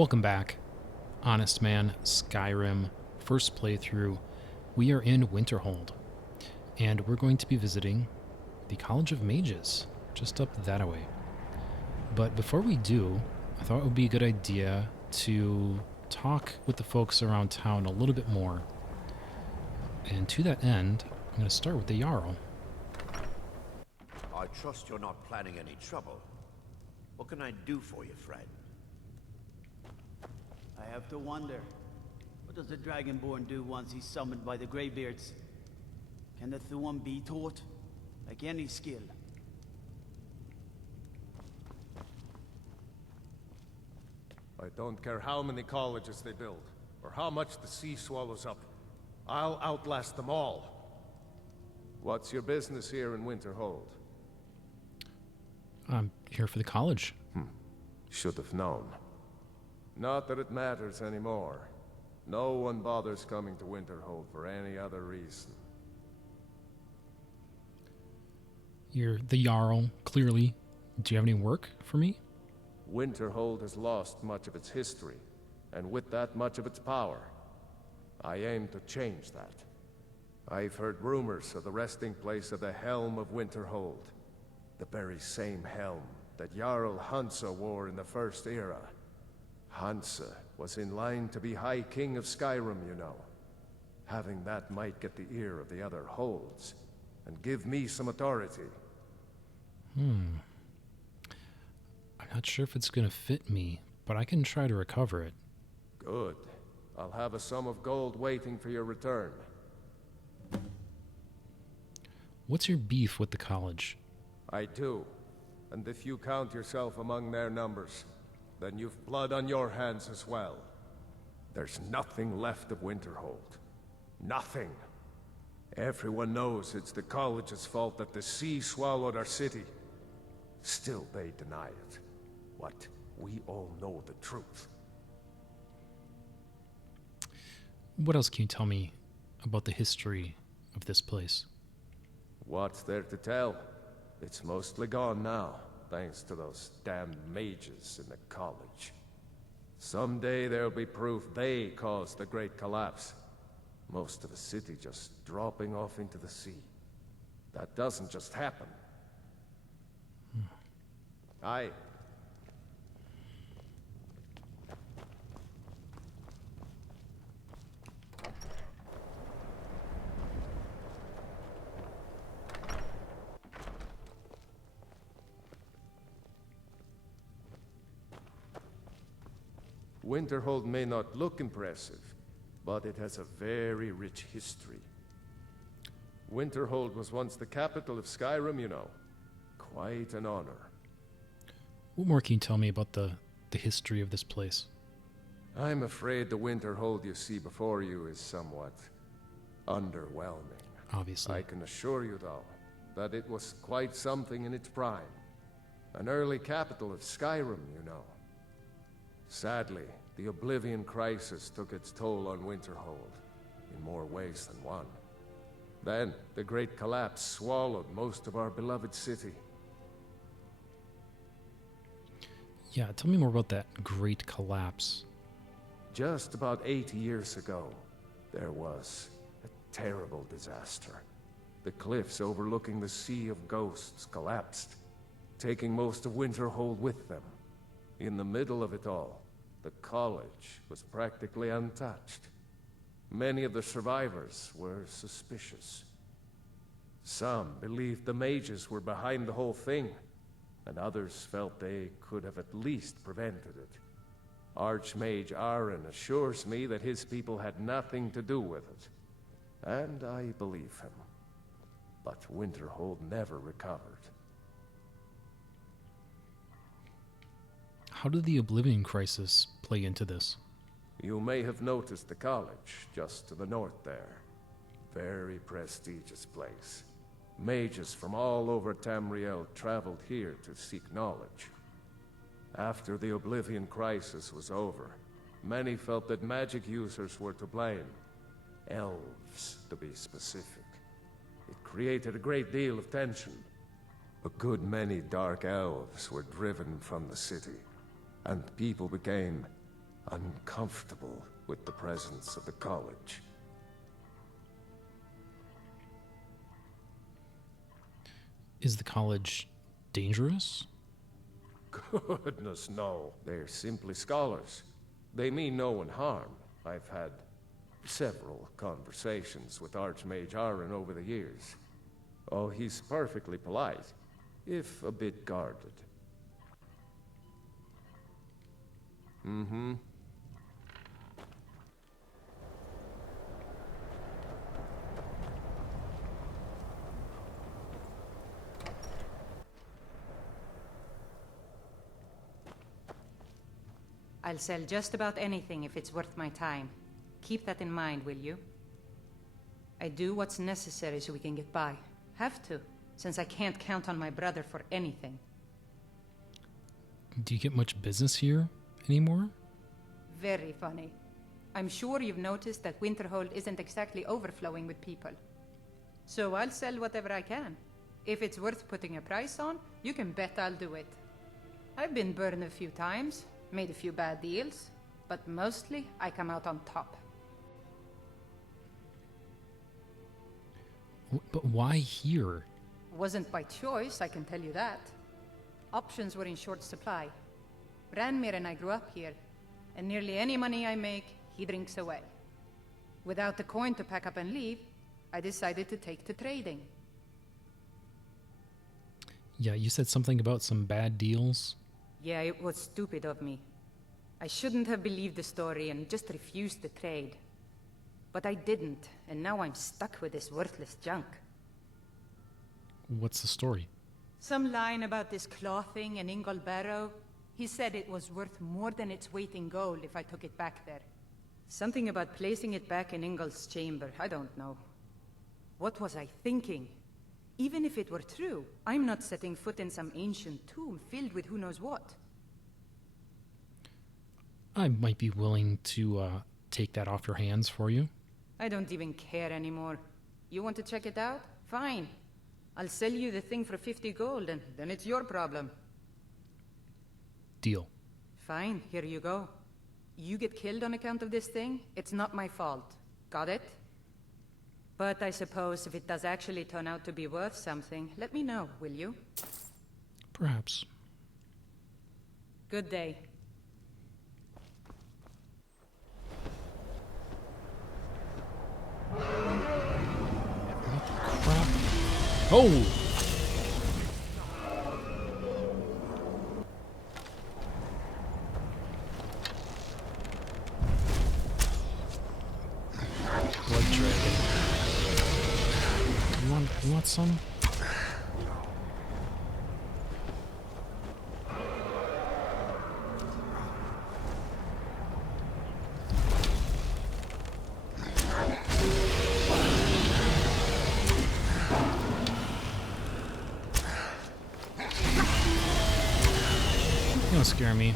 Welcome back. Honestman, Skyrim, first playthrough. We are in Winterhold, and we're going to be visiting the College of Mages, just up that way. But before we do, I thought it would be a good idea to talk with the folks around town a little bit more. And to that end, I'm going to start with the Jarl. I trust you're not planning any trouble. What can I do for you, friend? I have to wonder. What does the Dragonborn do once he's summoned by the Greybeards? Can the Thuum be taught? Like any skill? I don't care how many colleges they build, or how much the sea swallows up. I'll outlast them all. What's your business here in Winterhold? I'm here for the college. Should have known. Not that it matters anymore. No one bothers coming to Winterhold for any other reason. You're the Jarl, clearly. Do you have any work for me? Winterhold has lost much of its history, and with that much of its power. I aim to change that. I've heard rumors of the resting place of the Helm of Winterhold. The very same helm that Jarl Hansa wore in the First Era. Hansa was in line to be High King of Skyrim, you know. Having that might get the ear of the other holds, and give me some authority. I'm not sure if it's going to fit me, but I can try to recover it. Good. I'll have a sum of gold waiting for your return. What's your beef with the college? I do. And if you count yourself among their numbers, then you've blood on your hands as well. There's nothing left of Winterhold. Nothing. Everyone knows it's the college's fault that the sea swallowed our city. Still they deny it. What? We all know the truth. What else can you tell me about the history of this place? What's there to tell? It's mostly gone now, thanks to those damn mages in the college. Someday there'll be proof they caused the Great Collapse. Most of the city just dropping off into the sea. That doesn't just happen. Aye. Winterhold may not look impressive, but it has a very rich history. Winterhold was once the capital of Skyrim, you know. Quite an honor. What more can you tell me about the history of this place? I'm afraid the Winterhold you see before you is somewhat underwhelming. Obviously. I can assure you, though, that it was quite something in its prime. An early capital of Skyrim, you know. Sadly, the Oblivion Crisis took its toll on Winterhold, in more ways than one. Then, the Great Collapse swallowed most of our beloved city. Yeah, tell me more about that Great Collapse. Just about 80 years ago, there was a terrible disaster. The cliffs overlooking the Sea of Ghosts collapsed, taking most of Winterhold with them. In the middle of it all, the college was practically untouched. Many of the survivors were suspicious. Some believed the mages were behind the whole thing, and others felt they could have at least prevented it. Archmage Aaron assures me that his people had nothing to do with it, and I believe him. But Winterhold never recovered. How did the Oblivion Crisis play into this? You may have noticed the college just to the north there. Very prestigious place. Mages from all over Tamriel traveled here to seek knowledge. After the Oblivion Crisis was over, many felt that magic users were to blame. Elves, to be specific. It created a great deal of tension. A good many dark elves were driven from the city, and people became uncomfortable with the presence of the college. Is the college dangerous? Goodness, no. They're simply scholars. They mean no one harm. I've had several conversations with Archmage Aaron over the years. Oh, he's perfectly polite, if a bit guarded. Mm-hmm. I'll sell just about anything if it's worth my time. Keep that in mind, will you? I do what's necessary so we can get by. Have to, since I can't count on my brother for anything. Do you get much business here anymore? Very funny. I'm sure you've noticed that Winterhold isn't exactly overflowing with people. So I'll sell whatever I can. If it's worth putting a price on, you can bet I'll do it. I've been burned a few times, made a few bad deals, but mostly I come out on top. But why here? Wasn't by choice, I can tell you that. Options were in short supply. Ranmir and I grew up here, and nearly any money I make, he drinks away. Without the coin to pack up and leave, I decided to take to trading. Yeah, you said something about some bad deals. Yeah, it was stupid of me. I shouldn't have believed the story and just refused the trade. But I didn't, and now I'm stuck with this worthless junk. What's the story? Some line about this clothing in Ingol Barrow. He said it was worth more than its weight in gold if I took it back there. Something about placing it back in Ingol's chamber, I don't know. What was I thinking? Even if it were true, I'm not setting foot in some ancient tomb filled with who knows what. I might be willing to take that off your hands for you. I don't even care anymore. You want to check it out? Fine. I'll sell you the thing for 50 gold, and then it's your problem. Deal. Fine, here you go. You get killed on account of this thing, it's not my fault. Got it? But I suppose if it does actually turn out to be worth something, let me know, will you? Perhaps. Good day. Crap. Oh! Blood dragon. You want some? Don't scare me.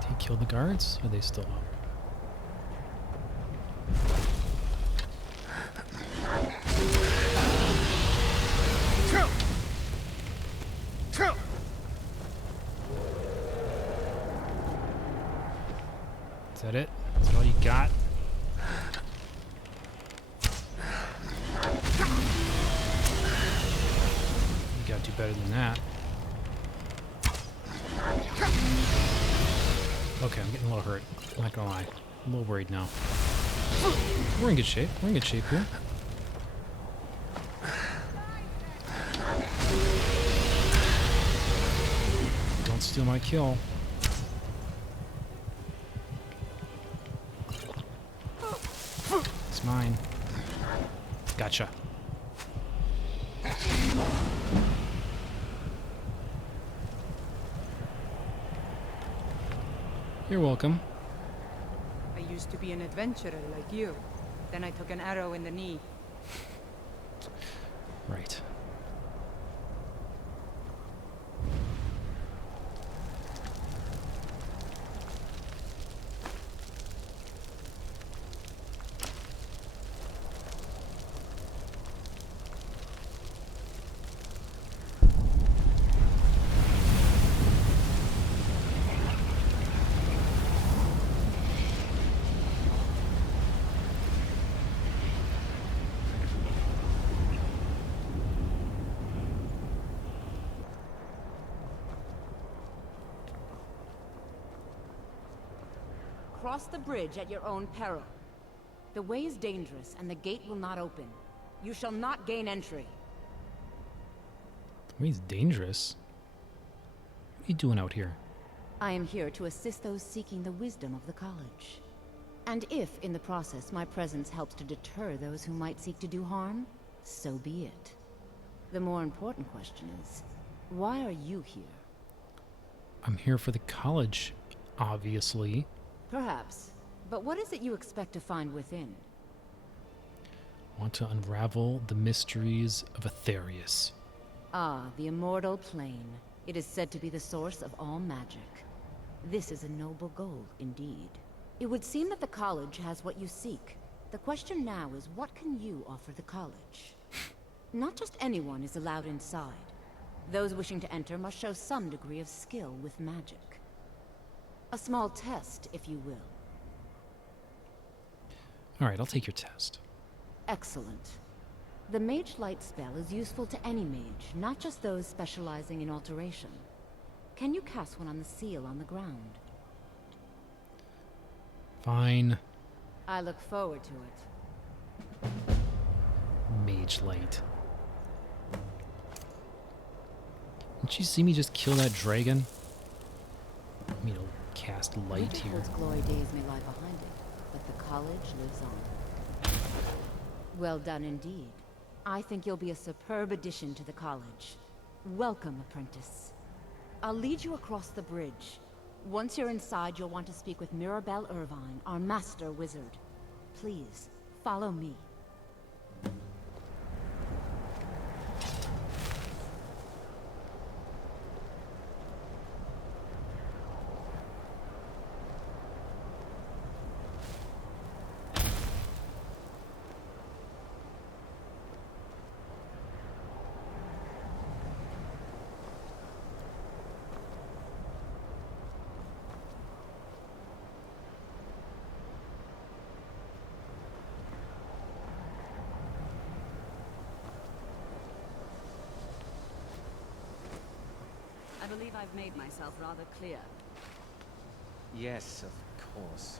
Did he kill the guards? Are they still up? Is that it? Is that all you got? You gotta do better than that. Okay, I'm getting a little hurt. I'm not gonna lie. I'm a little worried now. We're in good shape. We're in good shape here. Don't steal my kill. It's mine. Gotcha. I used to be an adventurer like you. Then I took an arrow in the knee. Right. Cross the bridge at your own peril. The way is dangerous, and the gate will not open. You shall not gain entry. The way's dangerous. What are you doing out here? I am here to assist those seeking the wisdom of the college. And if, in the process, my presence helps to deter those who might seek to do harm, so be it. The more important question is, why are you here? I'm here for the college, obviously. Perhaps. But what is it you expect to find within? Want to unravel the mysteries of Aetherius. Ah, the immortal plane. It is said to be the source of all magic. This is a noble goal, indeed. It would seem that the college has what you seek. The question now is, what can you offer the college? Not just anyone is allowed inside. Those wishing to enter must show some degree of skill with magic. A small test, if you will. Alright, I'll take your test. Excellent. The Mage Light spell is useful to any mage, not just those specializing in alteration. Can you cast one on the seal on the ground? Fine. I look forward to it. Mage Light. Didn't you see me just kill that dragon? I mean, I'll cast light here. Winterhold's glory days may lie behind it, but the college lives on. Well done indeed. I think you'll be a superb addition to the college. Welcome, apprentice. I'll lead you across the bridge. Once you're inside, you'll want to speak with Mirabelle Irvine, our master wizard. Please, follow me. I believe I've made myself rather clear. Yes, of course.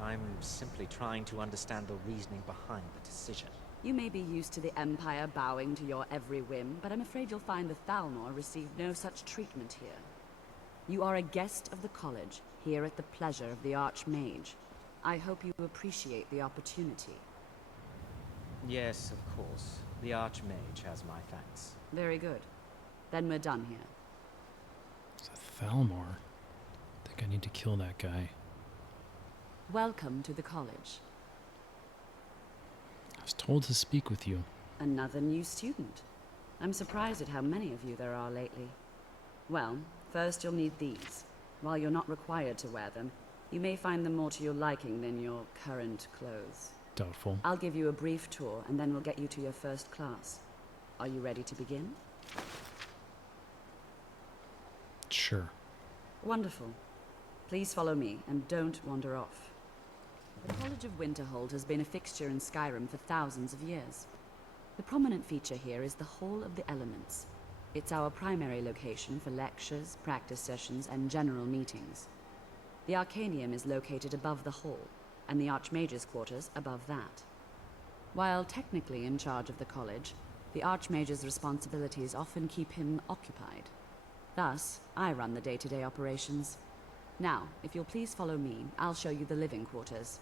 I'm simply trying to understand the reasoning behind the decision. You may be used to the Empire bowing to your every whim, but I'm afraid you'll find the Thalmor received no such treatment here. You are a guest of the college, here at the pleasure of the Archmage. I hope you appreciate the opportunity. Yes, of course. The Archmage has my thanks. Very good. Then we're done here. It's a Thalmor. I think I need to kill that guy. Welcome to the college. I was told to speak with you. Another new student. I'm surprised at how many of you there are lately. Well, first you'll need these. While you're not required to wear them, you may find them more to your liking than your current clothes. Doubtful. I'll give you a brief tour, and then we'll get you to your first class. Are you ready to begin? Sure. Wonderful. Please follow me, and don't wander off. The College of Winterhold has been a fixture in Skyrim for thousands of years. The prominent feature here is the Hall of the Elements. It's our primary location for lectures, practice sessions, and general meetings. The Arcanium is located above the hall, and the Archmage's quarters above that. While technically in charge of the college, the Archmage's responsibilities often keep him occupied. Thus, I run the day-to-day operations. Now, if you'll please follow me, I'll show you the living quarters.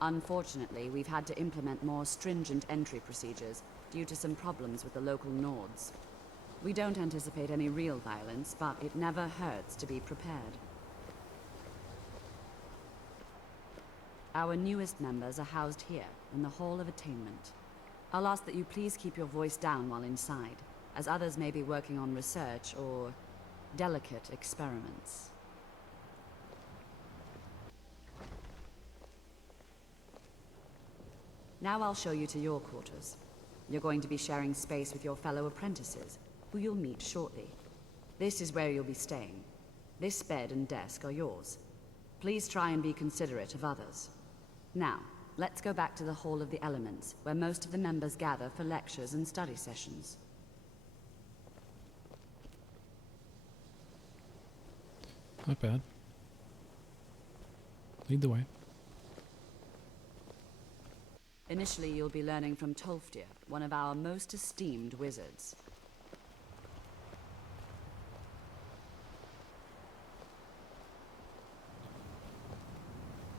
Unfortunately, we've had to implement more stringent entry procedures due to some problems with the local Nords. We don't anticipate any real violence, but it never hurts to be prepared. Our newest members are housed here, in the Hall of Attainment. I'll ask that you please keep your voice down while inside, as others may be working on research or delicate experiments. Now I'll show you to your quarters. You're going to be sharing space with your fellow apprentices, who you'll meet shortly. This is where you'll be staying. This bed and desk are yours. Please try and be considerate of others. Now, let's go back to the Hall of the Elements, where most of the members gather for lectures and study sessions. Not bad. Lead the way. Initially, you'll be learning from Tolfdir, one of our most esteemed wizards.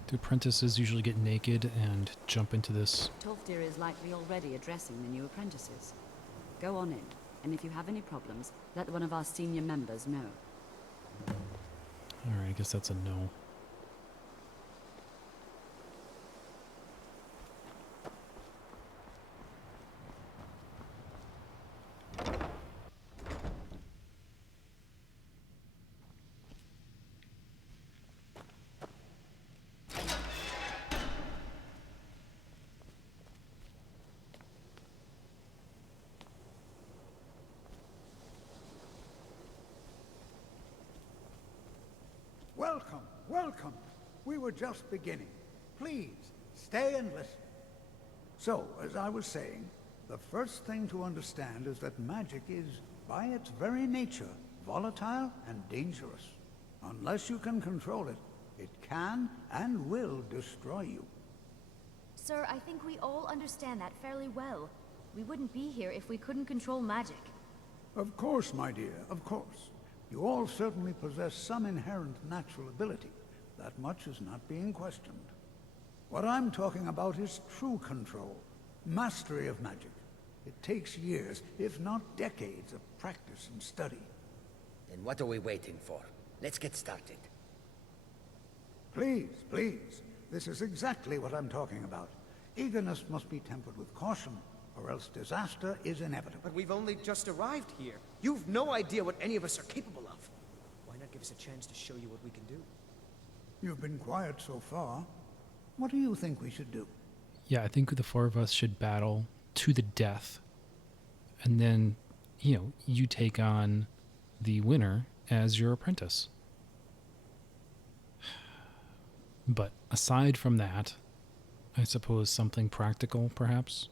Do apprentices usually get naked and jump into this? Tolfdir is likely already addressing the new apprentices. Go on in, and if you have any problems, let one of our senior members know. Alright, I guess that's a no. Welcome, welcome. We were just beginning. Please, stay and listen. So, as I was saying, the first thing to understand is that magic is, by its very nature, volatile and dangerous. Unless you can control it, it can and will destroy you. Sir, I think we all understand that fairly well. We wouldn't be here if we couldn't control magic. Of course, my dear, of course. You all certainly possess some inherent natural ability. That much is not being questioned. What I'm talking about is true control, mastery of magic. It takes years, if not decades, of practice and study. Then what are we waiting for? Let's get started. Please, please. This is exactly what I'm talking about. Eagerness must be tempered with caution, or else disaster is inevitable. But we've only just arrived here. You've no idea what any of us are capable of. Why not give us a chance to show you what we can do? You've been quiet so far. What do you think we should do? Yeah, I think the four of us should battle to the death. And then, you take on the winner as your apprentice. But aside from that, I suppose something practical, perhaps?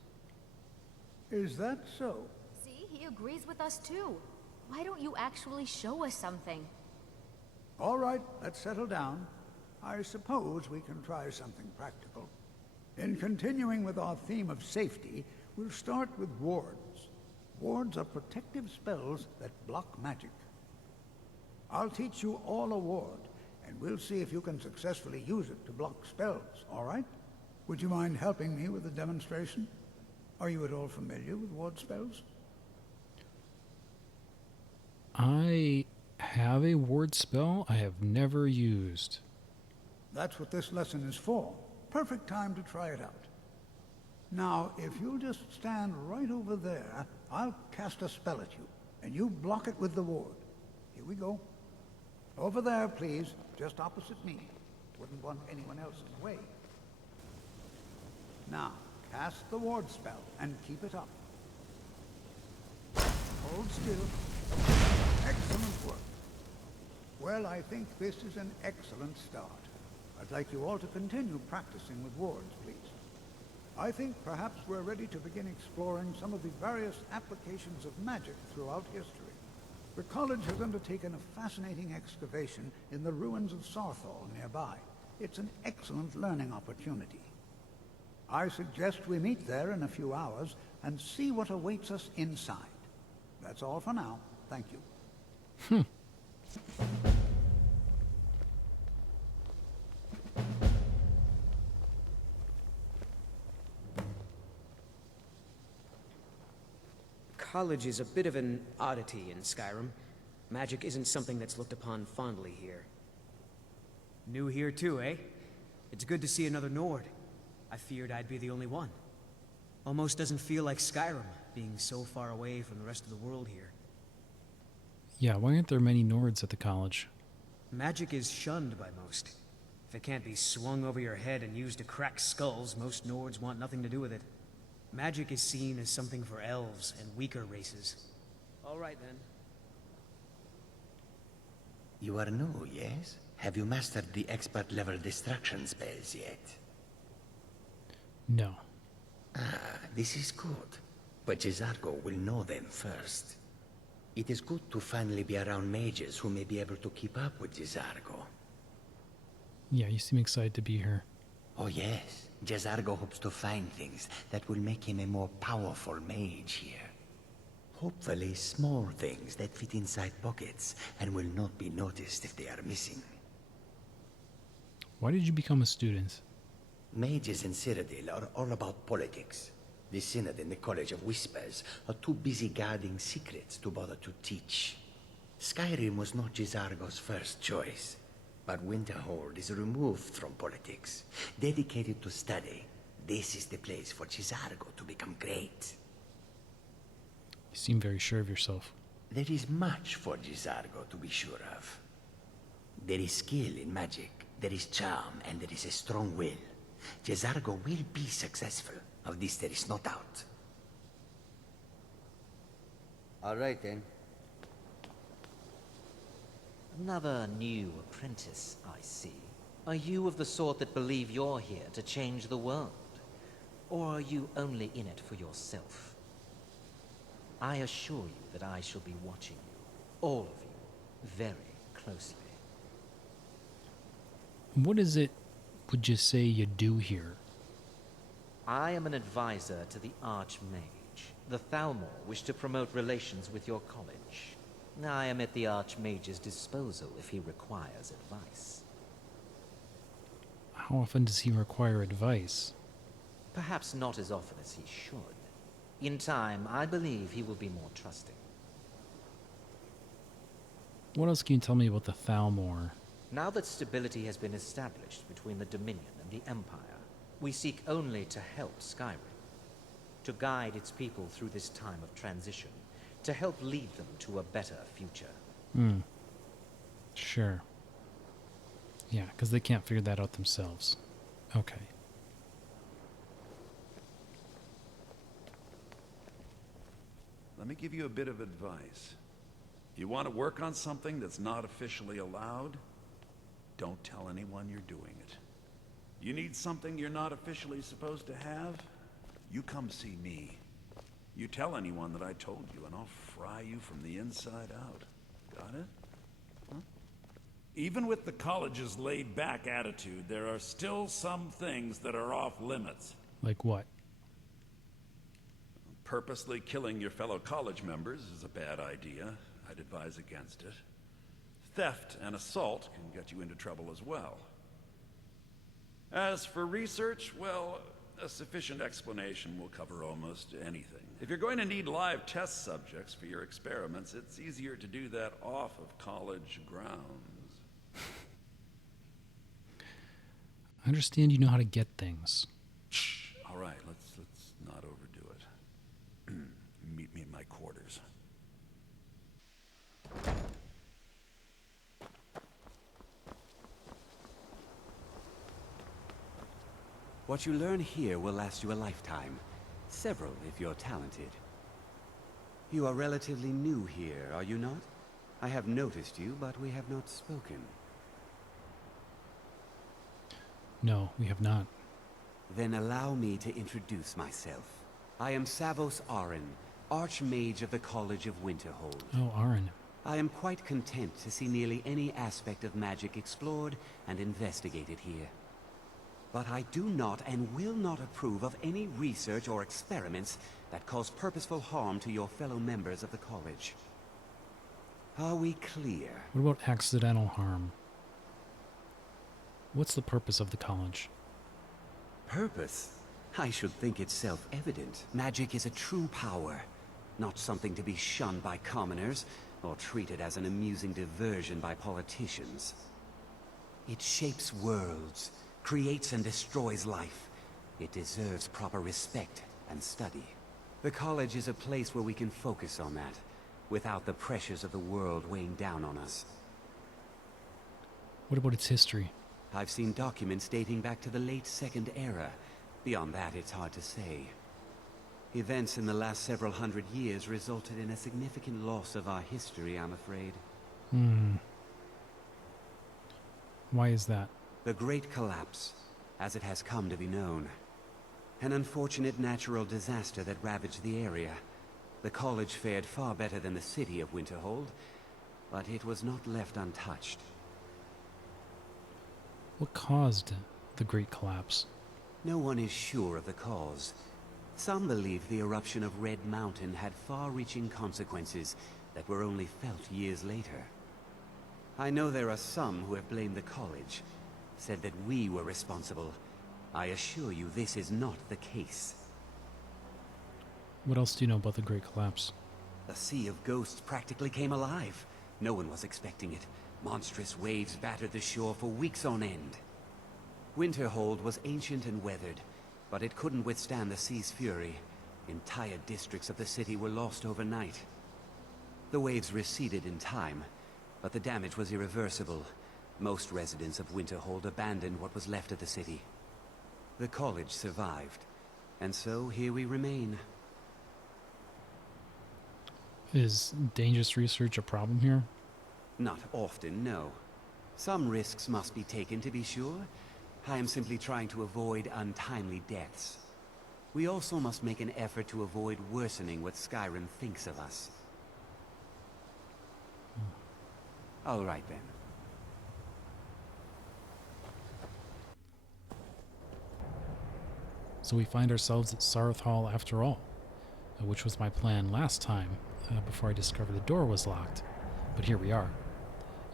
Is that so? See, he agrees with us too. Why don't you actually show us something? All right, let's settle down. I suppose we can try something practical. In continuing with our theme of safety, we'll start with wards. Wards are protective spells that block magic. I'll teach you all a ward, and we'll see if you can successfully use it to block spells, all right? Would you mind helping me with the demonstration? Are you at all familiar with ward spells? I have a ward spell I have never used. That's what this lesson is for. Perfect time to try it out. Now, if you'll just stand right over there, I'll cast a spell at you, and you block it with the ward. Here we go. Over there, please, just opposite me. Wouldn't want anyone else in the way. Now, cast the ward spell, and keep it up. Hold still. Excellent work. Well, I think this is an excellent start. I'd like you all to continue practicing with wards, please. I think perhaps we're ready to begin exploring some of the various applications of magic throughout history. The college has undertaken a fascinating excavation in the ruins of Sarthal nearby. It's an excellent learning opportunity. I suggest we meet there in a few hours and see what awaits us inside. That's all for now. Thank you. College is a bit of an oddity in Skyrim. Magic isn't something that's looked upon fondly here. New here too, eh? It's good to see another Nord. I feared I'd be the only one. Almost doesn't feel like Skyrim, being so far away from the rest of the world here. Yeah, why aren't there many Nords at the college? Magic is shunned by most. If it can't be swung over your head and used to crack skulls, most Nords want nothing to do with it. Magic is seen as something for elves and weaker races. All right, then. You are new, yes? Have you mastered the expert-level destruction spells yet? No. Ah, this is good. But Jizargo will know them first. It is good to finally be around mages who may be able to keep up with Jizargo. Yeah, you seem excited to be here. Oh yes, Jizargo hopes to find things that will make him a more powerful mage here. Hopefully small things that fit inside pockets and will not be noticed if they are missing. Why did you become a student? Mages in Cyrodiil are all about politics. The Synod and the College of Whispers are too busy guarding secrets to bother to teach. Skyrim was not Jizargo's first choice, but Winterhold is removed from politics, dedicated to study. This is the place for Jizargo to become great. You seem very sure of yourself. There is much for Jizargo to be sure of. There is skill in magic, there is charm, and there is a strong will. Jizargo will be successful. Of this there is no doubt. All right, then. Another new apprentice, I see. Are you of the sort that believe you're here to change the world? Or are you only in it for yourself? I assure you that I shall be watching you, all of you, very closely. What is it, would you say, you do here? I am an advisor to the Archmage. The Thalmor wish to promote relations with your college. I am at the Archmage's disposal if he requires advice. How often does he require advice? Perhaps not as often as he should. In time, I believe he will be more trusting. What else can you tell me about the Thalmor? Now that stability has been established between the Dominion and the Empire, we seek only to help Skyrim, to guide its people through this time of transition, to help lead them to a better future. Sure. Yeah, because they can't figure that out themselves. Okay. Let me give you a bit of advice. You want to work on something that's not officially allowed? Don't tell anyone you're doing it. You need something you're not officially supposed to have? You come see me. You tell anyone that I told you, and I'll fry you from the inside out. Got it? Huh? Even with the college's laid-back attitude, there are still some things that are off limits. Like what? Purposely killing your fellow college members is a bad idea. I'd advise against it. Theft and assault can get you into trouble as well. As for research, well, a sufficient explanation will cover almost anything. If you're going to need live test subjects for your experiments, it's easier to do that off of college grounds. I understand you know how to get things. Shh. All right, let's not overdo it. Meet me in my quarters. What you learn here will last you a lifetime. Several, if you're talented. You are relatively new here, are you not? I have noticed you, but we have not spoken. No, we have not. Then allow me to introduce myself. I am Savos Arin, Archmage of the College of Winterhold. Oh, Arin. I am quite content to see nearly any aspect of magic explored and investigated here. But I do not and will not approve of any research or experiments that cause purposeful harm to your fellow members of the college. Are we clear? What about accidental harm? What's the purpose of the college? Purpose? I should think it's self-evident. Magic is a true power, not something to be shunned by commoners or treated as an amusing diversion by politicians. It shapes worlds, creates and destroys life. It deserves proper respect and study. The college is a place where we can focus on that, without the pressures of the world weighing down on us. What about its history? I've seen documents dating back to the late Second Era. Beyond that, it's hard to say. Events in the last several hundred years resulted in a significant loss of our history, I'm afraid. Why is that? The Great Collapse, as it has come to be known. An unfortunate natural disaster that ravaged the area. The college fared far better than the city of Winterhold, but it was not left untouched. What caused the Great Collapse? No one is sure of the cause. Some believe the eruption of Red Mountain had far-reaching consequences that were only felt years later. I know there are some who have blamed the college, said that we were responsible. I assure you this is not the case. What else do you know about the Great Collapse? The Sea of Ghosts practically came alive. No one was expecting it. Monstrous waves battered the shore for weeks on end. Winterhold was ancient and weathered, but it couldn't withstand the sea's fury. Entire districts of the city were lost overnight. The waves receded in time, but the damage was irreversible. Most residents of Winterhold abandoned what was left of the city. The college survived, and so here we remain. Is dangerous research a problem here? Not often, no. Some risks must be taken to be sure. I am simply trying to avoid untimely deaths. We also must make an effort to avoid worsening what Skyrim thinks of us. All right, then. So we find ourselves at Sarth Hall after all, which was my plan last time, before I discovered the door was locked. But here we are.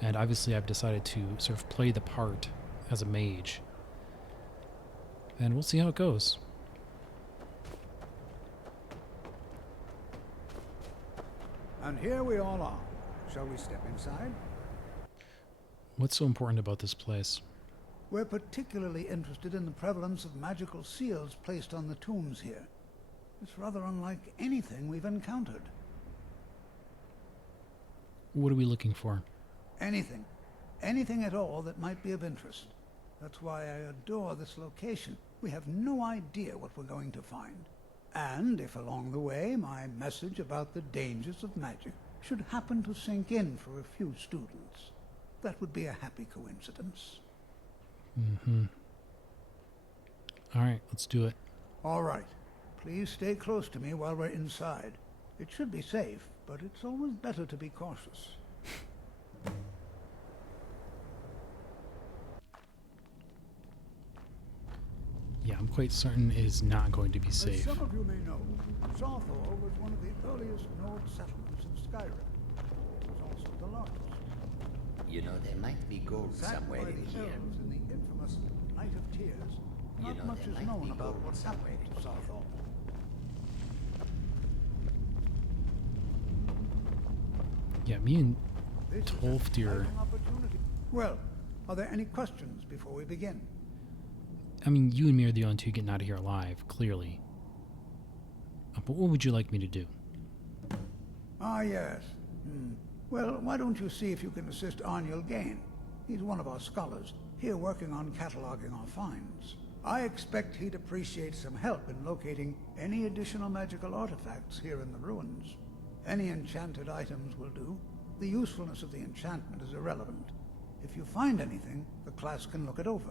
And obviously I've decided to sort of play the part as a mage. And we'll see how it goes. And here we all are. Shall we step inside? What's so important about this place? We're particularly interested in the prevalence of magical seals placed on the tombs here. It's rather unlike anything we've encountered. What are we looking for? Anything. Anything at all that might be of interest. That's why I adore this location. We have no idea what we're going to find. And if along the way my message about the dangers of magic should happen to sink in for a few students, that would be a happy coincidence. All right, let's do it. All right. Please stay close to me while we're inside. It should be safe, but it's always better to be cautious. Yeah, I'm quite certain it is not going to be As safe. some of you may know, Sarthor was one of the earliest Nord settlements in Skyrim. It was also the largest. You know, there might be gold Sacked somewhere by in the here. elves in the infamous Night of Tears. You Not know, much there is might known be about gold what somewhere happened in to here. Sarthor. Yeah, me and This is an Tolfdir. exciting opportunity. Well, are there any questions before we begin? I mean, you and me are the only two getting out of here alive, clearly. But what would you like me to do? Ah, yes. Well, why don't you see if you can assist Arniel Gain? He's one of our scholars, here working on cataloging our finds. I expect he'd appreciate some help in locating any additional magical artifacts here in the ruins. Any enchanted items will do. The usefulness of the enchantment is irrelevant. If you find anything, the class can look it over.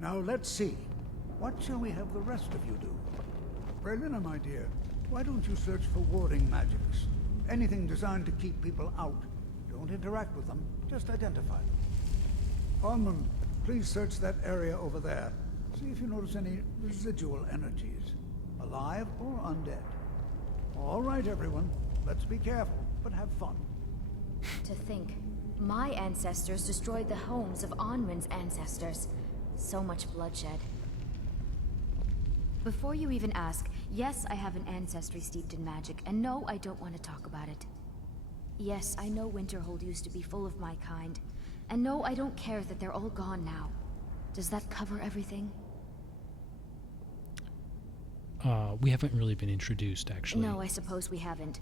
Now let's see. What shall we have the rest of you do? Brelina, my dear, why don't you search for warding magics? Anything designed to keep people out. Don't interact with them, just identify them. Almond, please search that area over there. See if you notice any residual energies, alive or undead. All right, everyone. Let's be careful, but have fun. To think, my ancestors destroyed the homes of Onrin's ancestors. So much bloodshed. Before you even ask, yes, I have an ancestry steeped in magic, and no, I don't want to talk about it. Yes, I know Winterhold used to be full of my kind, and no, I don't care that they're all gone now. Does that cover everything? We haven't really been introduced, actually. No, I suppose we haven't.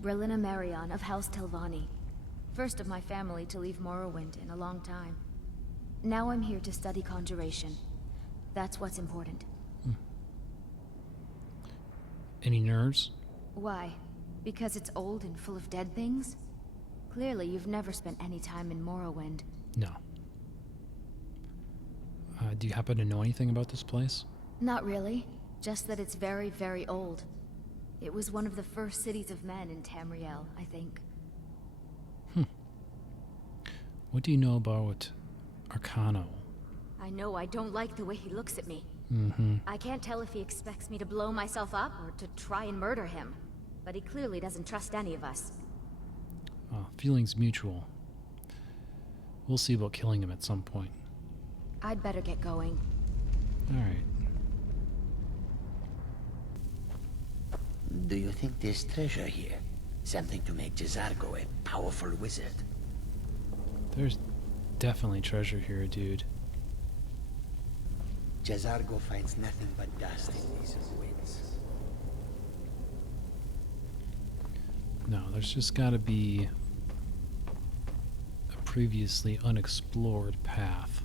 Brillina Marion of House Telvanni. First of my family to leave Morrowind in a long time. Now I'm here to study conjuration. That's what's important. Any nerves? Why? Because it's old and full of dead things? Clearly, you've never spent any time in Morrowind. No. Do you happen to know anything about this place? Not really. Just that it's very, very old. It was one of the first cities of men in Tamriel, I think. What do you know about Arcano? I know I don't like the way he looks at me. Mm-hmm. I can't tell if he expects me to blow myself up or to try and murder him. But he clearly doesn't trust any of us. Feelings mutual. We'll see about killing him at some point. I'd better get going. Alright. Do you think there's treasure here? Something to make Jezargo a powerful wizard? There's definitely treasure here, dude. Jezargo finds nothing but dust in these ruins. No, there's just gotta be a previously unexplored path.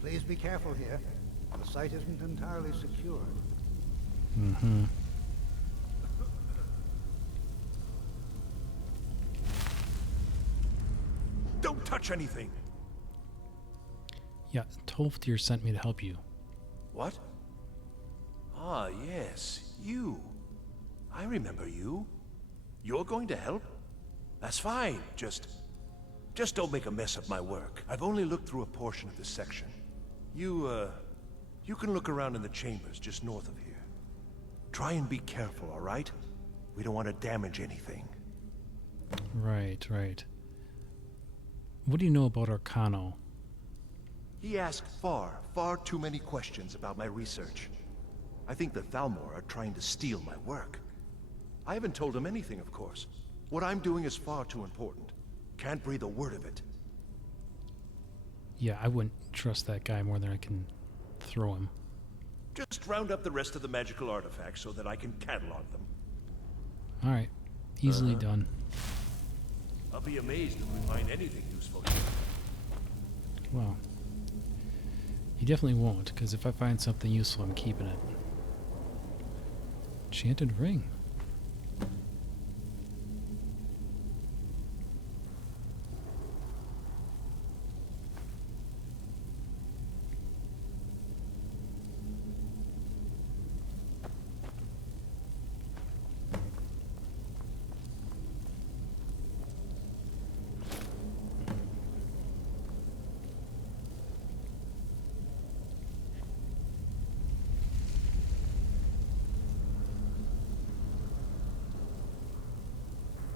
Please be careful here. The site isn't entirely secured. Mm-hmm. Don't touch anything! Yeah, Tolfdir sent me to help you. What? Ah, yes, you. I remember you. You're going to help? That's fine, just don't make a mess of my work. I've only looked through a portion of this section. You can look around in the chambers just north of here. Try and be careful, all right? We don't want to damage anything. Right, right. What do you know about Arcano? He asked far too many questions about my research. I think the Thalmor are trying to steal my work. I haven't told him anything, of course. What I'm doing is far too important. Can't breathe a word of it. Yeah, I wouldn't trust that guy more than I can throw him. Just round up the rest of the magical artifacts so that I can catalog them. Alright, easily done. I'll be amazed if we find anything useful here. Well, you definitely won't, because if I find something useful, I'm keeping it. Enchanted ring.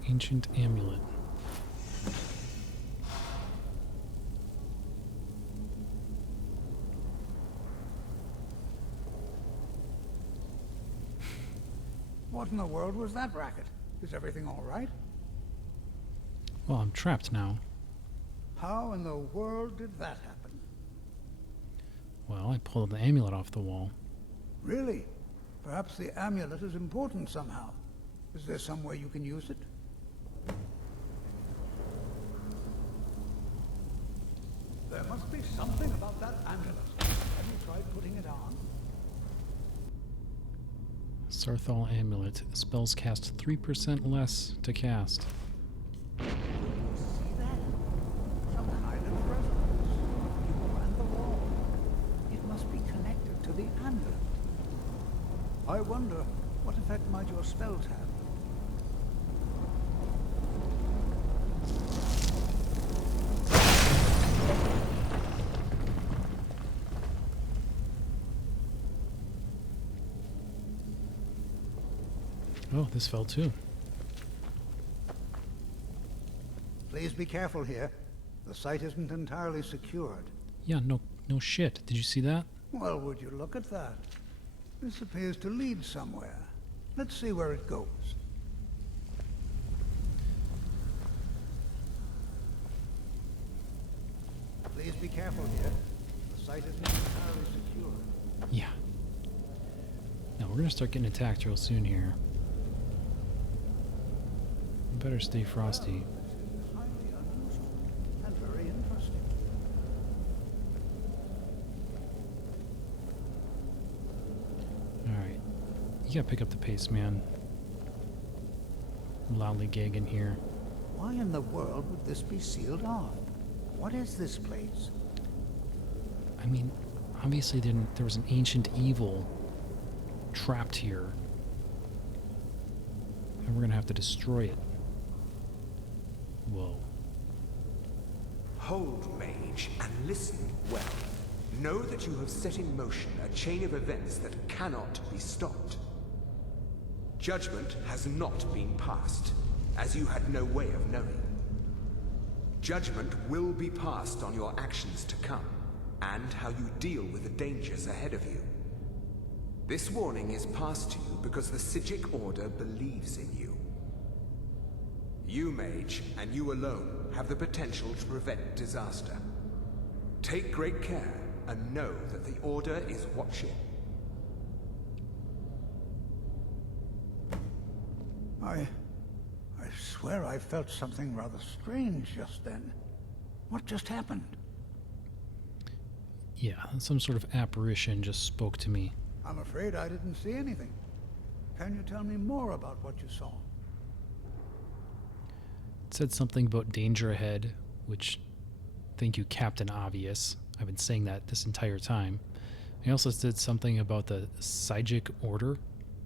Ancient amulet. What in the world was that racket? Is everything all right? Well, I'm trapped now. How in the world did that happen? Well, I pulled the amulet off the wall. Really? Perhaps the amulet is important somehow. Is there some way you can use it? There must be something about that amulet. Have you tried putting it on? Sarthal amulet. Spells cast 3% less to cast. See that? Some kind of resonance. You and the wall. It must be connected to the amulet. I wonder, what effect might your spells have? Oh, this fell too. Please be careful here. The site isn't entirely secured. Yeah, no shit. Did you see that? Well, would you look at that? This appears to lead somewhere. Let's see where it goes. Please be careful here. The site isn't entirely secure. Yeah. Now we're gonna start getting attacked real soon here. We better stay frosty. Highly unusual and very interesting. Alright. You gotta pick up the pace, man. Loudly gagging here. Why in the world would this be sealed off? What is this place? I mean, obviously there was an ancient evil trapped here. And we're gonna have to destroy it. Whoa. Hold, mage, and listen well. Know that you have set in motion a chain of events that cannot be stopped. Judgment has not been passed, as you had no way of knowing. Judgment will be passed on your actions to come, and how you deal with the dangers ahead of you. This warning is passed to you because the Psijic Order believes in you. You, mage, and you alone, have the potential to prevent disaster. Take great care, and know that the Order is watching. I swear I felt something rather strange just then. What just happened? Yeah, some sort of apparition just spoke to me. I'm afraid I didn't see anything. Can you tell me more about what you saw? It said something about danger ahead, which, thank you, Captain Obvious. I've been saying that this entire time. He also said something about the Psijic Order.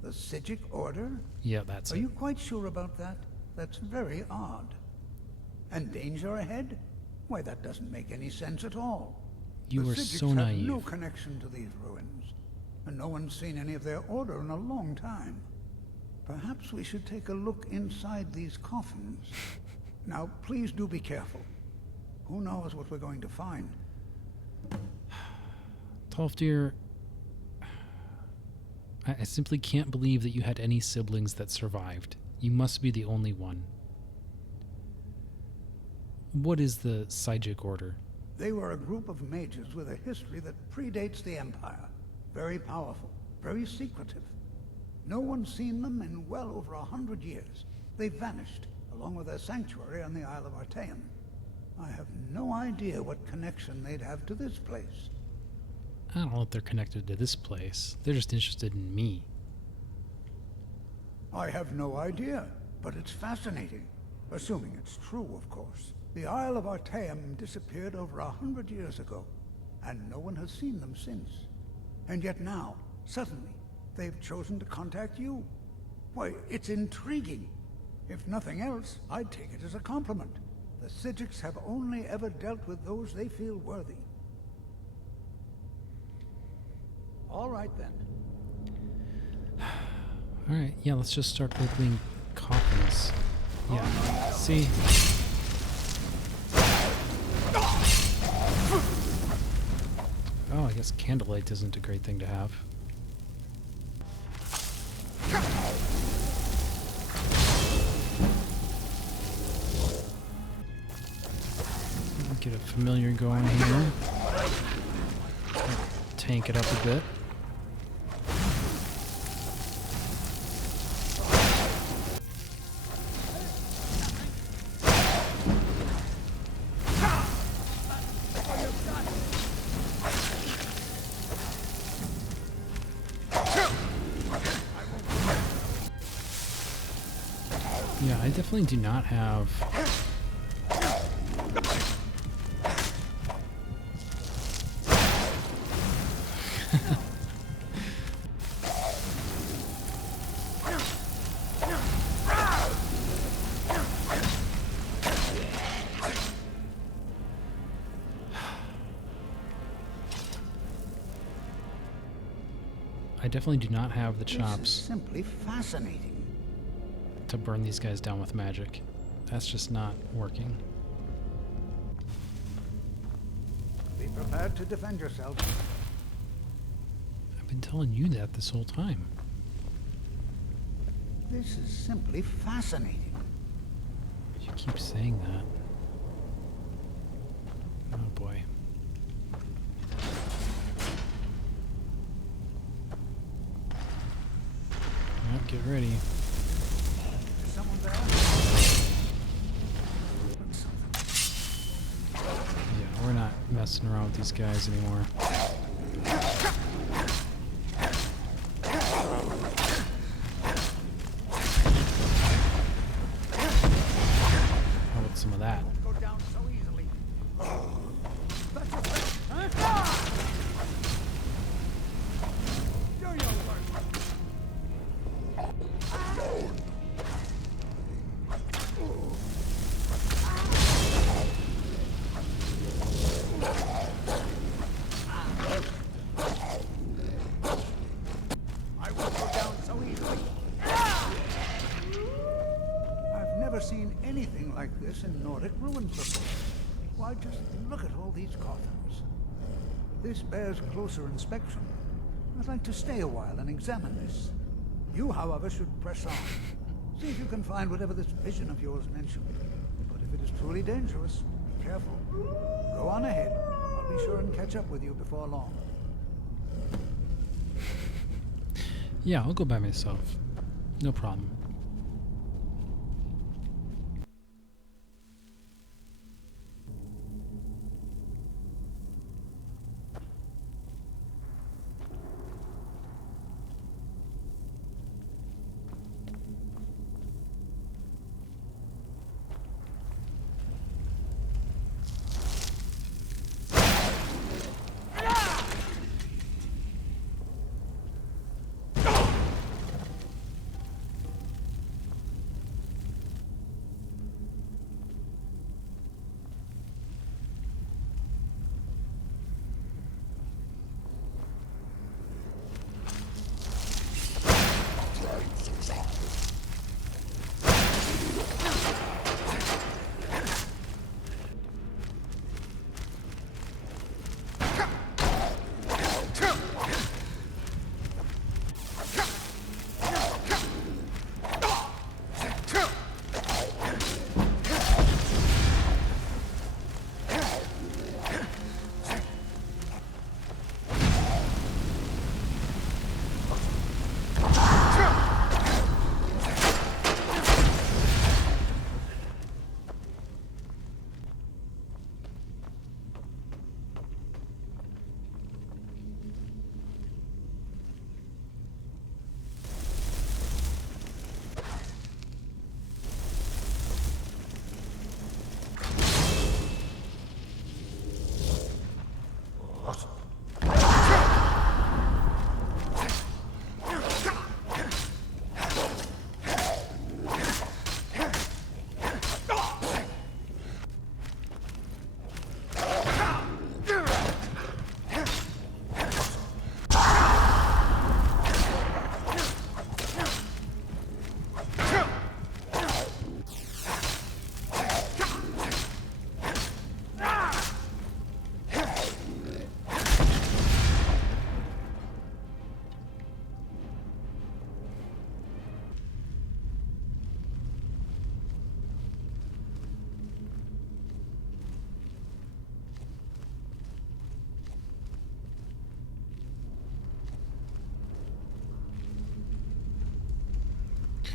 The Psijic Order? Yeah, that's it. Are you quite sure about that? That's very odd. And danger ahead? Why, that doesn't make any sense at all. You the are Psijics so have naive. no connection to these ruins, and no one's seen any of their order in a long time. Perhaps we should take a look inside these coffins. Now, please do be careful. Who knows what we're going to find? Tolfdir, I simply can't believe that you had any siblings that survived. You must be the only one. What is the Psijic Order? They were a group of mages with a history that predates the Empire. Very powerful, very secretive. No one's seen them in well over 100 years. They vanished, along with their sanctuary on the Isle of Artaeum. I have no idea what connection they'd have to this place. I don't know if they're connected to this place. They're just interested in me. I have no idea, but it's fascinating. Assuming it's true, of course. The Isle of Artaeum disappeared over 100 years ago, and no one has seen them since. And yet now, suddenly, they've chosen to contact you. Why, it's intriguing. If nothing else, I'd take it as a compliment. The Psijics have only ever dealt with those they feel worthy. All right, then. Alright, yeah, let's just start opening coffins. Yeah, see? Oh, I guess candlelight isn't a great thing to have. Get a familiar going here. Tank it up a bit. Yeah, I definitely do not have... I definitely do not have the chops. This is simply fascinating. To burn these guys down with magic. That's just not working. Be prepared to defend yourself. I've been telling you that this whole time. This is simply fascinating. You keep saying that. Oh boy. Yep, get ready. Is someone there? Yeah, we're not messing around with these guys anymore. How about some of that? Go down so easily. That's your thing. Do your work. I won't go down so easily. I've never seen anything like this in Nordic ruins before. Why, just look at all these coffins. This bears closer inspection. I'd like to stay a while and examine this. You, however, should press on. See if you can find whatever this vision of yours mentioned. But if it is truly dangerous, be careful. Go on ahead. I'll be sure and catch up with you before long. Yeah, I'll go by myself. No problem.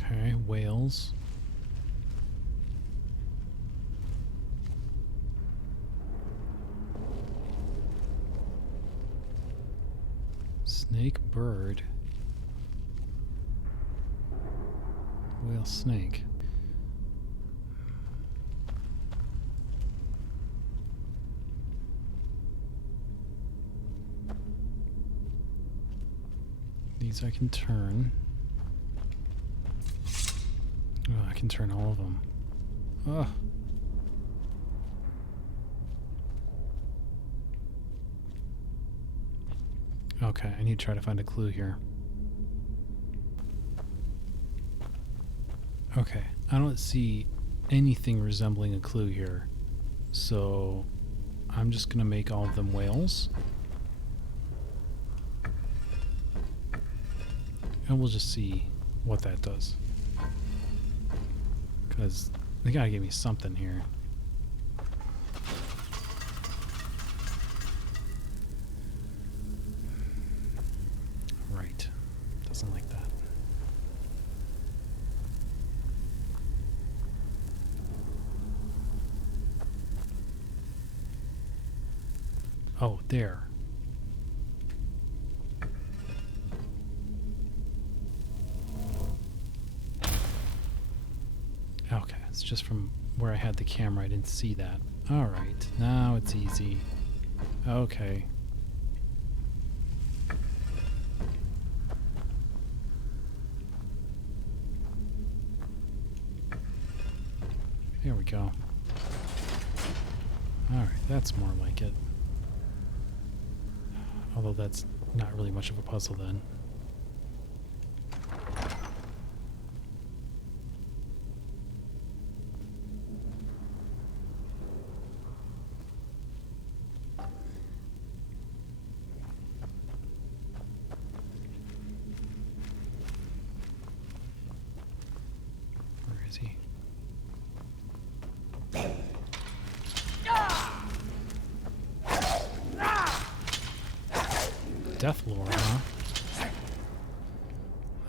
Okay, whales. Snake bird. Whale snake. These I can turn. Oh, I can turn all of them. Oh. Okay, I need to try to find a clue here. Okay, I don't see anything resembling a clue here. So I'm just gonna make all of them whales. And we'll just see what that does. Because they gotta give me something here. Right. Doesn't like that. Oh, there. Okay, it's just from where I had the camera. I didn't see that. Alright, now it's easy. Okay. There we go. Alright, that's more like it. Although that's not really much of a puzzle then. Where is he? Death Lord, huh?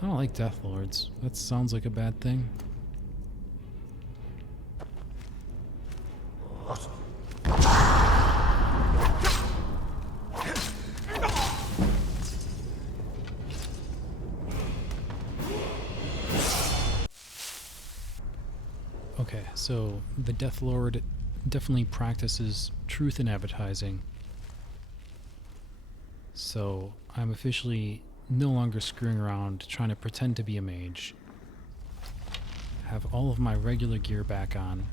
I don't like Death Lords. That sounds like a bad thing. Okay, so the Death Lord definitely practices truth in advertising. So I'm officially no longer screwing around trying to pretend to be a mage. Have all of my regular gear back on.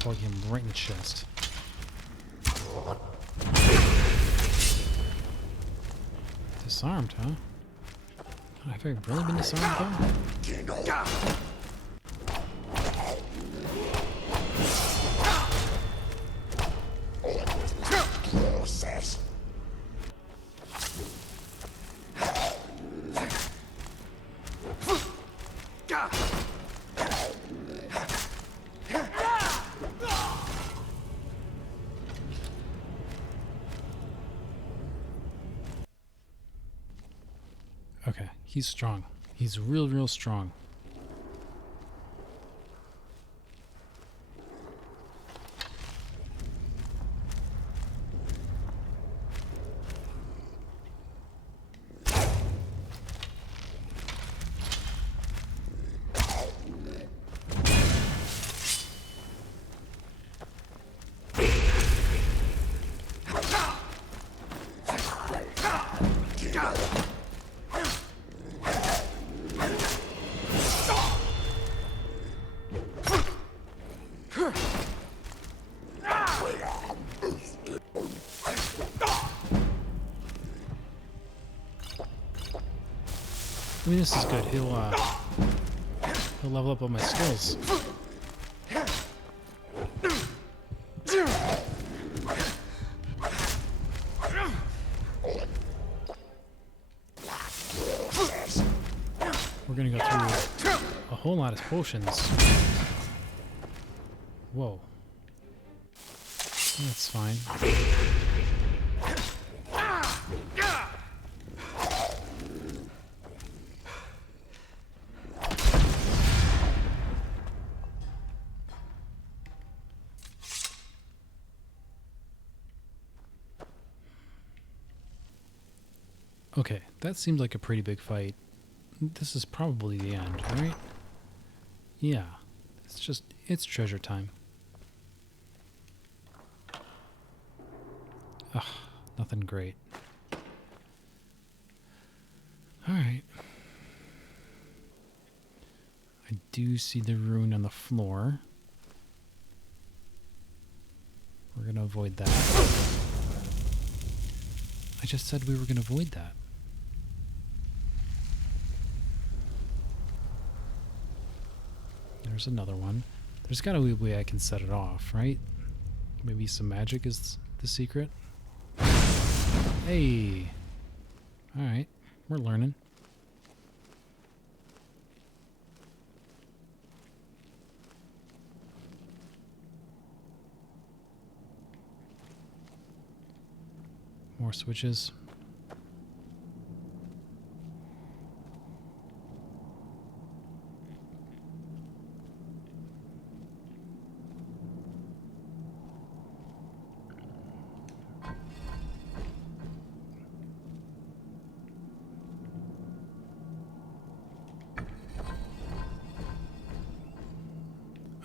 Plug him right in the chest. Disarmed, huh? Have I really been disarmed though? Okay, he's strong. He's real strong. I mean, this is good. He'll level up on my skills. We're gonna go through a whole lot of potions. Whoa. That's fine. Okay, that seems like a pretty big fight. This is probably the end, right? Yeah. It's treasure time. Ugh, nothing great. Alright. I do see the rune on the floor. We're gonna avoid that. I just said we were gonna avoid that. There's another one. There's gotta be a way I can set it off, right? Maybe some magic is the secret? Hey. Alright. We're learning. More switches.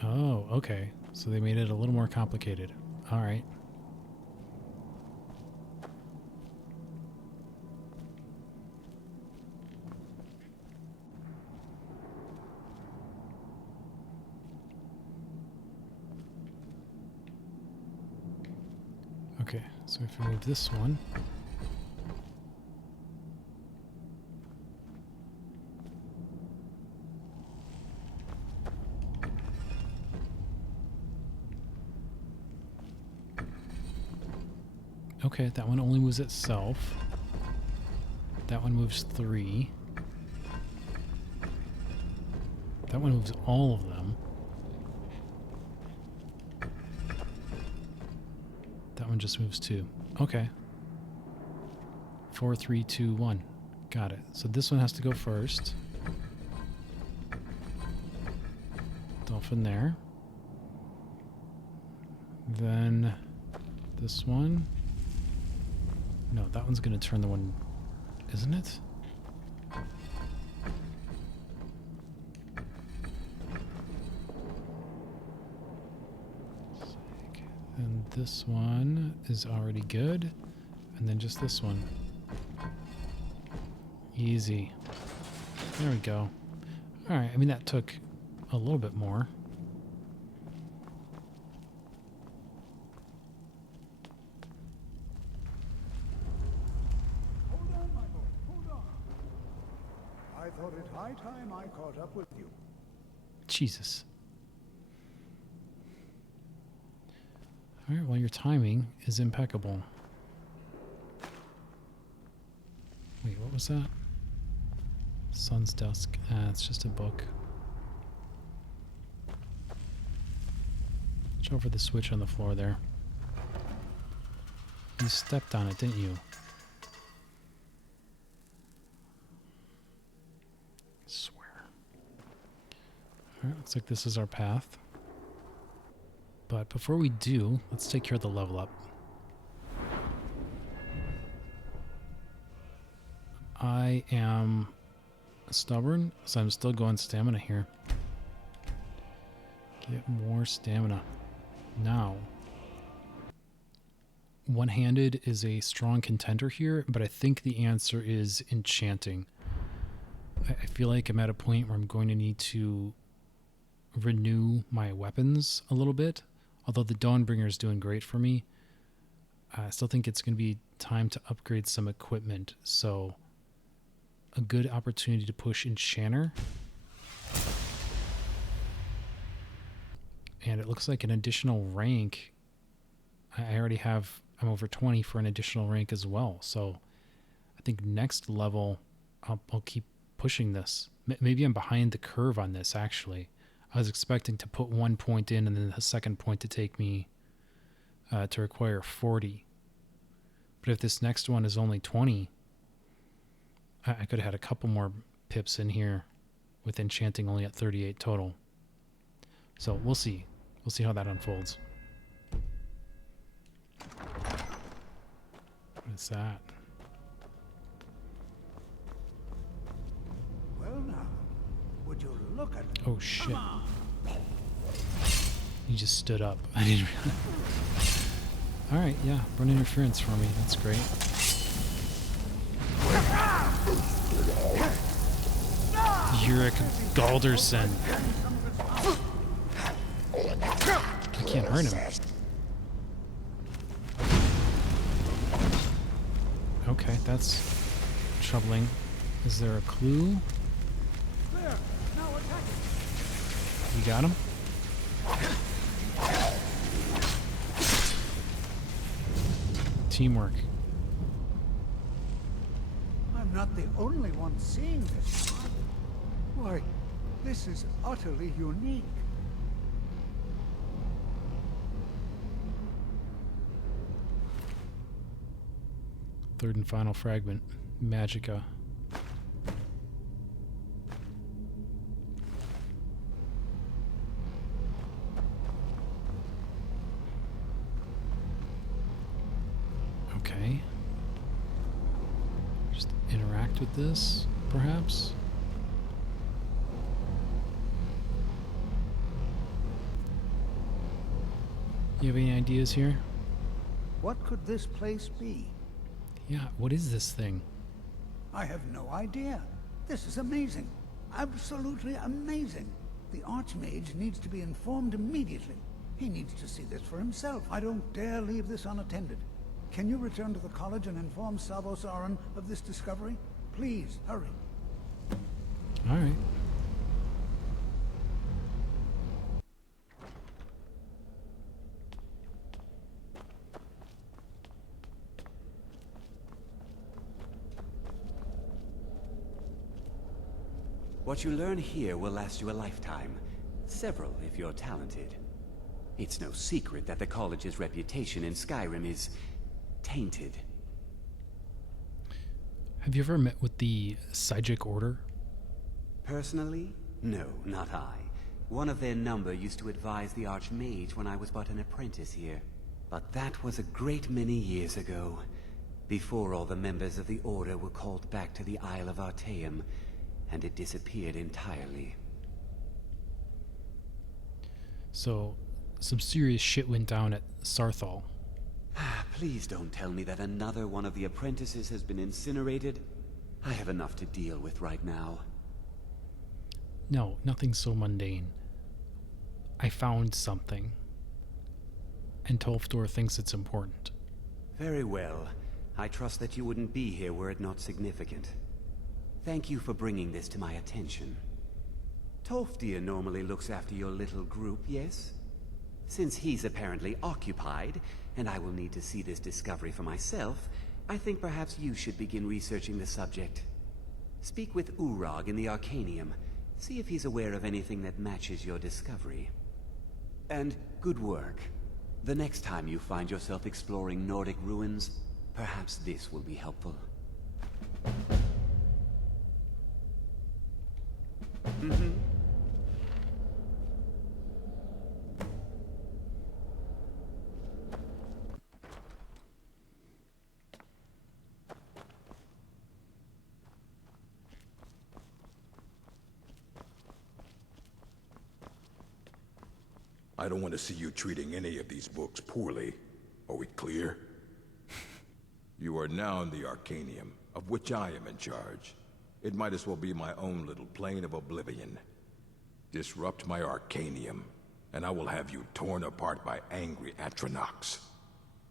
Oh, okay. So they made it a little more complicated. All right. Okay, so if we move this one. Okay, that one only moves itself. That one moves 3. That one moves all of them. That one just moves 2. Okay. 4, 3, 2, 1. Got it. So this one has to go first. Dolphin there. Then this one. No, that one's going to turn the one, isn't it? And this one is already good. And then just this one. Easy. There we go. Alright, I mean that took a little bit more. Hold on, my boy, hold on. I thought it high time I caught up with you. Jesus. Alright, well your timing is impeccable. Wait, what was that? Sun's Dusk. It's just a book. Watch over the switch on the floor there. You stepped on it, didn't you? I swear. Alright, looks like this is our path. But before we do, let's take care of the level up. I am stubborn, so I'm still going stamina here. Get more stamina. Now, one-handed is a strong contender here, but I think the answer is enchanting. I feel like I'm at a point where I'm going to need to renew my weapons a little bit. Although the Dawnbringer is doing great for me, I still think it's going to be time to upgrade some equipment. So, a good opportunity to push Enchanter. And it looks like an additional rank. I already have, I'm over 20 for an additional rank as well. So, I think next level, I'll keep pushing this. Maybe I'm behind the curve on this, actually. I was expecting to put 1 point in and then the second point to take me to require 40. But if this next one is only 20, I could have had a couple more pips in here with enchanting only at 38 total. So we'll see. We'll see how that unfolds. What is that? Well now, would you look at me? Oh shit. You just stood up. I didn't realize. Alright, yeah. Run interference for me. That's great. Yurik Galderson. I can't hurt him. Okay, that's troubling. Is there a clue? You got him? Teamwork. not the only one seeing this. Why, this is utterly unique. Third and final fragment, Magica. Okay. Just interact with this, perhaps? You have any ideas here? What could this place be? Yeah, what is this thing? I have no idea. This is amazing. Absolutely amazing. The Archmage needs to be informed immediately. He needs to see this for himself. I don't dare leave this unattended. Can you return to the college and inform Savos Aran of this discovery? Please, hurry. All right. What you learn here will last you a lifetime. Several, if you're talented. It's no secret that the college's reputation in Skyrim is tainted. Have you ever met with the Psychic Order? Personally? No, not I. One of their number used to advise the Archmage when I was but an apprentice here. But that was a great many years ago, before all the members of the Order were called back to the Isle of Artaeum, and it disappeared entirely. So, some serious shit went down at Sarthal. Please don't tell me that another one of the apprentices has been incinerated. I have enough to deal with right now. No, nothing so mundane. I found something. And Tolfdor thinks it's important. Very well. I trust that you wouldn't be here were it not significant. Thank you for bringing this to my attention. Tolfdir normally looks after your little group, yes? Since he's apparently occupied, and I will need to see this discovery for myself, I think perhaps you should begin researching the subject. Speak with Urag in the Arcanium. See if he's aware of anything that matches your discovery. And good work. The next time you find yourself exploring Nordic ruins, perhaps this will be helpful. Mm-hmm. I don't want to see you treating any of these books poorly. Are we clear? You are now in the Arcanium, of which I am in charge. It might as well be my own little plane of oblivion. Disrupt my Arcanium, and I will have you torn apart by angry Atronachs.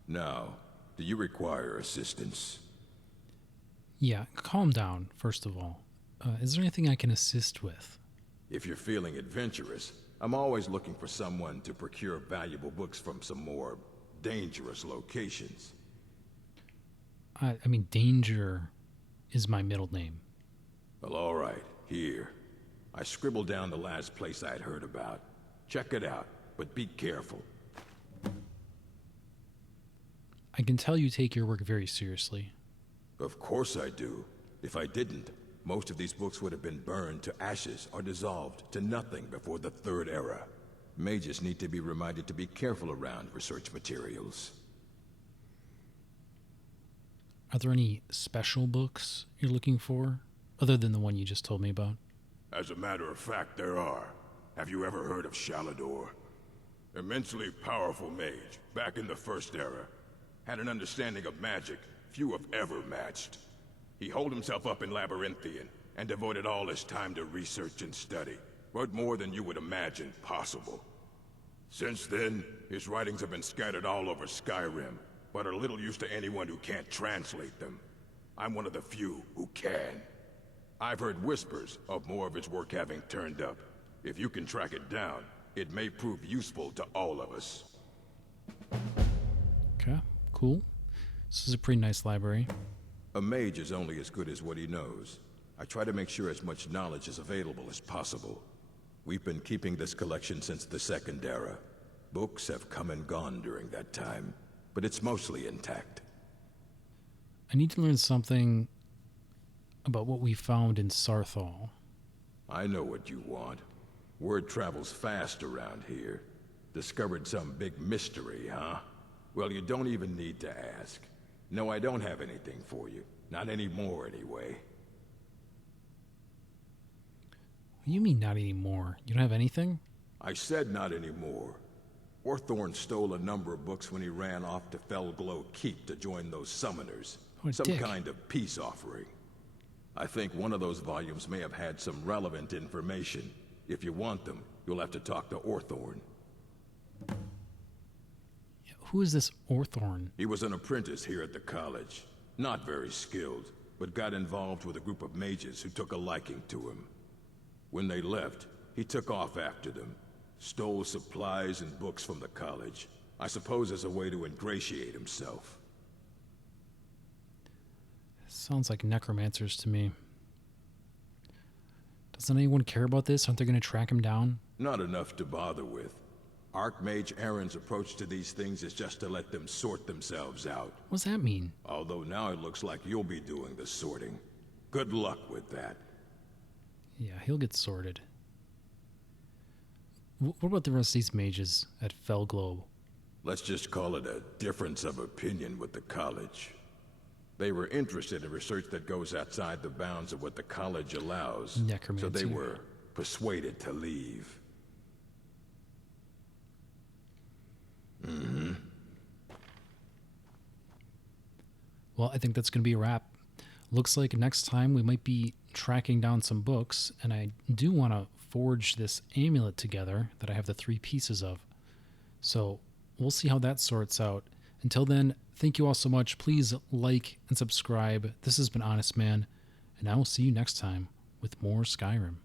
Now, do you require assistance? Yeah, calm down, first of all. Is there anything I can assist with? If you're feeling adventurous, I'm always looking for someone to procure valuable books from some more dangerous locations. I mean, Danger is my middle name. Well, all right. Here. I scribbled down the last place I'd heard about. Check it out, but be careful. I can tell you take your work very seriously. Of course I do. If I didn't, most of these books would have been burned to ashes or dissolved to nothing before the Third Era. Mages need to be reminded to be careful around research materials. Are there any special books you're looking for, other than the one you just told me about? As a matter of fact, there are. Have you ever heard of Shalador? Immensely powerful mage, back in the First Era. Had an understanding of magic few have ever matched. He holed himself up in Labyrinthian, and devoted all his time to research and study. But more than you would imagine possible. Since then, his writings have been scattered all over Skyrim, but are little use to anyone who can't translate them. I'm one of the few who can. I've heard whispers of more of his work having turned up. If you can track it down, it may prove useful to all of us. Okay, cool. This is a pretty nice library. A mage is only as good as what he knows. I try to make sure as much knowledge is available as possible. We've been keeping this collection since the Second Era. Books have come and gone during that time, but it's mostly intact. I need to learn something about what we found in Sarthal. I know what you want. Word travels fast around here. Discovered some big mystery, huh? Well, you don't even need to ask. No, I don't have anything for you. Not anymore, anyway. What do you mean, not anymore? You don't have anything? I said not anymore. Orthorn stole a number of books when he ran off to Felglow Keep to join those summoners. What a Some dick. kind of peace offering. I think one of those volumes may have had some relevant information. If you want them, you'll have to talk to Orthorn. Who is this Orthorn? He was an apprentice here at the college. Not very skilled, but got involved with a group of mages who took a liking to him. When they left, he took off after them. Stole supplies and books from the college. I suppose as a way to ingratiate himself. Sounds like necromancers to me. Doesn't anyone care about this? Aren't they going to track him down? Not enough to bother with. Archmage Aaron's approach to these things is just to let them sort themselves out. What does that mean? Although now it looks like you'll be doing the sorting. Good luck with that. Yeah, he'll get sorted. What about the rest of these mages at Felglow? Let's just call it a difference of opinion with the college. They were interested in research that goes outside the bounds of what the college allows. Necromancy. So they were persuaded to leave. Mm-hmm. Well, I think that's going to be a wrap. Looks like next time we might be tracking down some books, and I do want to forge this amulet together that I have the 3 pieces of. So we'll see how that sorts out. Until then, thank you all so much. Please like and subscribe. This has been Honest Man, and I will see you next time with more Skyrim.